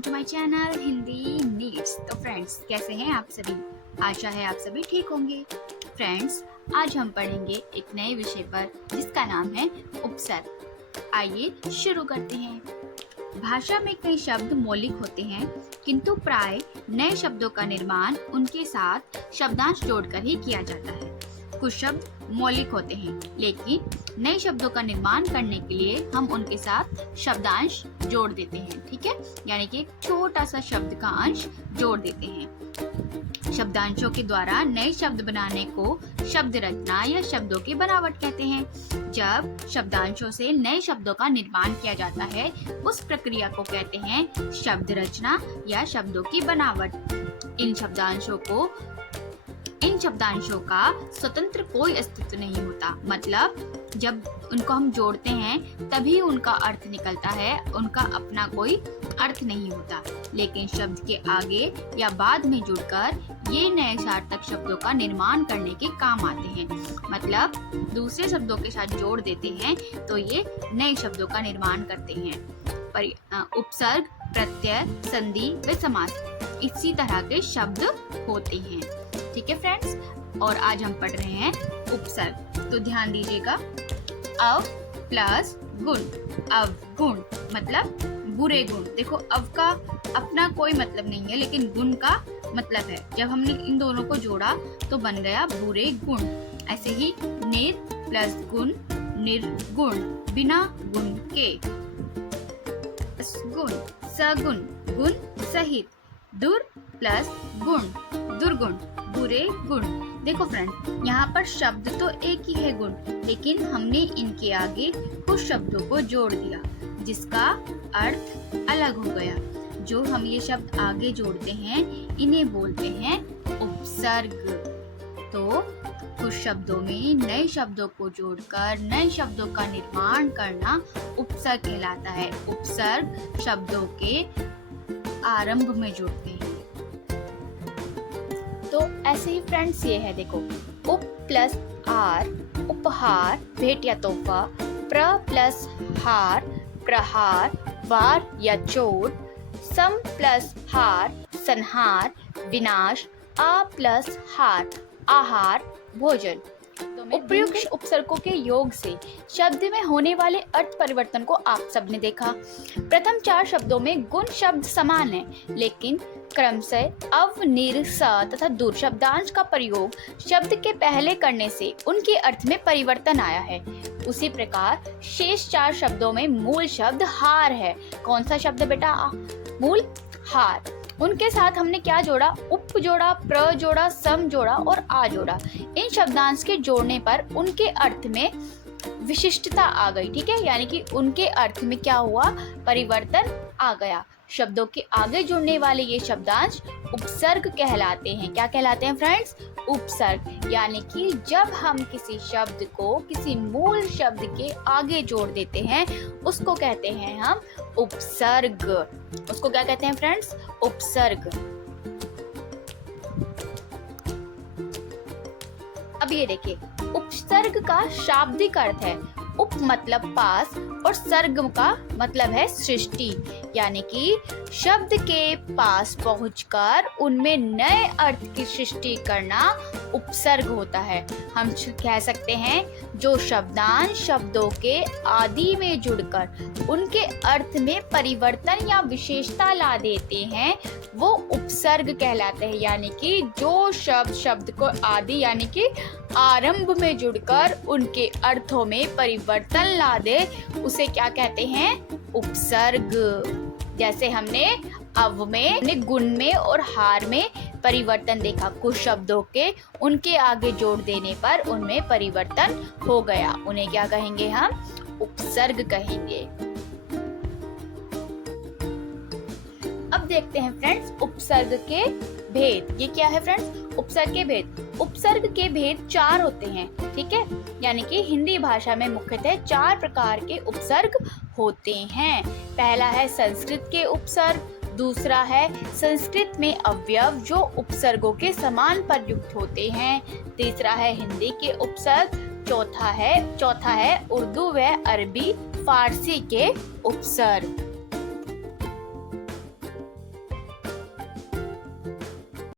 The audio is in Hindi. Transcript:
Welcome to my channel Hindi needs. तो फ्रेंड्स, कैसे हैं आप सभी? आशा है आप सभी ठीक होंगे। फ्रेंड्स, आज हम पढ़ेंगे एक नए विषय पर जिसका नाम है उपसर्ग। आइए शुरू करते हैं। भाषा में कई शब्द मौलिक होते हैं, किंतु प्राय नए शब्दों का निर्माण उनके साथ शब्दांश जोड़कर ही किया जाता है। कुछ शब्द मौलिक होते हैं, लेकिन नए शब्दों का निर्माण करने के लिए हम उनके साथ शब्दांश जोड़ देते हैं। ठीक है, यानी कि एक छोटा सा शब्द का अंश जोड़ देते हैं। शब्दांशों के द्वारा नए शब्द बनाने को शब्द रचना या शब्दों की बनावट कहते हैं। जब शब्दांशों से नए शब्दों का निर्माण किया जाता है, उस प्रक्रिया को कहते हैं शब्द रचना या शब्दों की बनावट। इन शब्दांशों का स्वतंत्र कोई अस्तित्व नहीं होता। मतलब जब उनको हम जोड़ते हैं तभी उनका अर्थ निकलता है, उनका अपना कोई अर्थ नहीं होता। लेकिन शब्द के आगे या बाद में जुड़कर ये नए सार्थक शब्दों का निर्माण करने के काम आते हैं। मतलब दूसरे शब्दों के साथ जोड़ देते हैं तो ये नए शब्दों का निर्माण करते हैं। उपसर्ग, प्रत्यय, संधि व समास इसी तरह के शब्द होते हैं। ठीक है फ्रेंड्स, और आज हम पढ़ रहे हैं उपसर्ग। तो ध्यान दीजिएगा। अव प्लस गुण। अवगुण मतलब बुरे गुण। देखो, अव का अपना कोई मतलब नहीं है, लेकिन गुण का मतलब है। जब हमने इन दोनों को जोड़ा तो बन गया बुरे गुण। ऐसे ही निर प्लस गुण, निर्गुण, बिना गुण के। गुण, सगुण, गुण सहित। दुर प्लस गुण, दुर्गुण, बुरे गुण। देखो फ्रेंड, यहाँ पर शब्द तो एक ही है गुण, लेकिन हमने इनके आगे कुछ शब्दों को जोड़ दिया जिसका अर्थ अलग हो गया। जो हम ये शब्द आगे जोड़ते हैं इन्हें बोलते हैं उपसर्ग। तो कुछ शब्दों में नए शब्दों को जोड़कर नए शब्दों का निर्माण करना उपसर्ग कहलाता है। उपसर्ग शब्दों के आरंभ में जुड़ते हैं। तो ऐसे ही फ्रेंड्स ये है, देखो, उप प्लस आर उपहार, भेंट या तोहफा। प्र प्लस हार प्रहार, वार या चोट। सम प्लस हार संहार, विनाश। आ प्लस हार आहार, भोजन। उपयुक्त उपसर्गों के योग से शब्द में होने वाले अर्थ परिवर्तन को आप सबने देखा। प्रथम 4 शब्दों में गुण शब्द समान है, लेकिन क्रमशः अव, निर, स तथा दूर शब्दांश का प्रयोग शब्द के पहले करने से उनके अर्थ में परिवर्तन आया है। उसी प्रकार शेष 4 शब्दों में मूल शब्द हार है। कौन सा शब्द बेटा? मूल हार। उनके साथ हमने क्या जोड़ा? उप जोड़ा, प्र जोड़ा, सम जोड़ा और आ जोड़ा। इन शब्दांश के जोड़ने पर उनके अर्थ में विशिष्टता आ गई। ठीक है, यानी कि उनके अर्थ में क्या हुआ? परिवर्तन आ गया। शब्दों के आगे जुड़ने वाले ये शब्दांश उपसर्ग कहलाते हैं। क्या कहलाते हैं फ्रेंड्स? उपसर्ग। यानी कि जब हम किसी शब्द को किसी मूल शब्द के आगे जोड़ देते हैं उसको कहते हैं हम उपसर्ग। उसको क्या कहते हैं फ्रेंड्स? उपसर्ग। अब ये देखिए, उपसर्ग का शाब्दिक अर्थ है उप मतलब पास और सर्ग का मतलब है सृष्टि। यानी कि शब्द के पास पहुंचकर उनमें नए अर्थ की सृष्टि करना उपसर्ग होता है। हम कह सकते हैं जो शब्दांश शब्दों के आदि में जुड़कर उनके अर्थ में परिवर्तन या विशेषता ला देते हैं वो उपसर्ग कहलाते हैं। यानी कि जो शब्द को आदि यानी कि आरंभ में जुड़कर उनके अर्थों में परिवर्तन ला दे उसे क्या कहते हैं? उपसर्ग। जैसे हमने अव में, गुण में और हार में परिवर्तन देखा। कुछ शब्दों के उनके आगे जोड़ देने पर उनमें परिवर्तन हो गया, उन्हें क्या कहेंगे हम? उपसर्ग कहेंगे। अब देखते हैं फ्रेंड्स उपसर्ग के भेद। ये क्या है फ्रेंड्स? उपसर्ग के भेद। उपसर्ग के भेद 4 होते हैं। ठीक है, यानी कि हिंदी भाषा में मुख्यतः 4 प्रकार के उपसर्ग होते हैं। पहला है संस्कृत के उपसर्ग, दूसरा है संस्कृत में अवयव जो उपसर्गों के समान प्रयुक्त होते हैं, तीसरा है हिंदी के उपसर्ग, चौथा है उर्दू व अरबी फारसी के उपसर्ग।